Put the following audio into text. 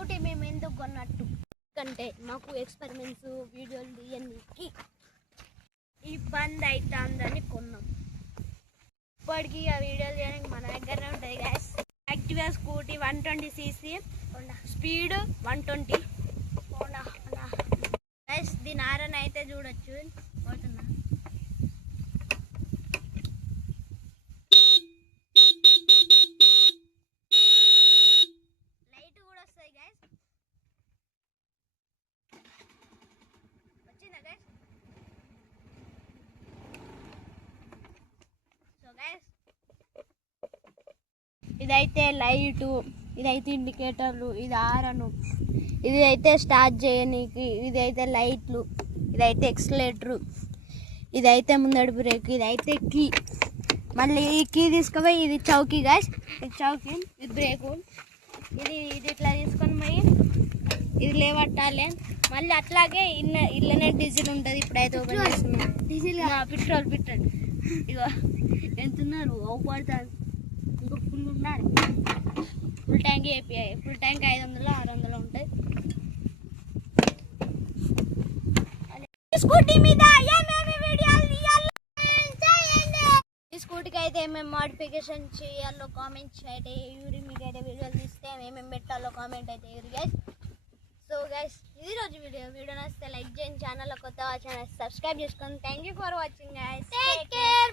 స్కూటీ మేము ఎందుకు కొన్నట్టు అంటే మాకు ఎక్స్పెరిమెంట్స్ వీడియోలు తీయడానికి ఇబ్బంది అవుతుందని కొన్నాం. ఇప్పటికీ ఆ వీడియోలు తీయడానికి మన దగ్గరనే ఉంటుంది gas. Activa scooty 120cc, speed 120. గ్యాస్ దీని ఆరన్ అయితే చూడొచ్చు. పోతున్నా లైట్ కూడా వస్తాయి గ్యాస్. వచ్చిందా గ్యాస్? సో గ్యాస్ ఇదైతే లైటు, ఇదైతే ఇండికేటర్లు, ఇది ఆరను, ఇది అయితే స్టార్ట్ చేయనీకి, ఇదైతే లైట్లు, ఇదైతే ఎక్సలేటరు, ఇదైతే ముందడి బ్రేక్, ఇదైతే కీ. మళ్ళీ ఈ కీ తీసుకుపోయి ఇది చౌకీ గ్యాస్, ఇది చౌకీ, ఇది బ్రేకు, ఇది ఇట్లా తీసుకొని పోయి ఇది లేవట్టాలి. మళ్ళీ అట్లాగే ఇళ్ళనే డీజిల్ ఉంటుంది. ఇప్పుడైతే ఓపెన్ చేస్తున్నాం. డీజిల్ పెట్రోల్ ఇగో ఎంతున్నారు పడుతుంది. ఇంకో ఫుల్ ఉండాలి. Full tank API, full tank 500 600 ఉంటుంది. స్కూటీ మీద ఏమేమి వీడియోలు తీయాలి, ఈ స్కూటీకి అయితే ఏమేమి మోడిఫికేషన్ చేయాలో కామెంట్ చేయండి. మీకు అయితే వీడియోలు తీస్తే ఏమేమి పెట్టాలో కామెంట్ అయితే గైస్. సో గైస్ ఇది రోజు వీడియో నచ్చితే లైక్ చేయండి, ఛానల్లో కొత్తగా ఛానల్ సబ్స్క్రైబ్ చేసుకోండి. Thank you for watching guys. Take care.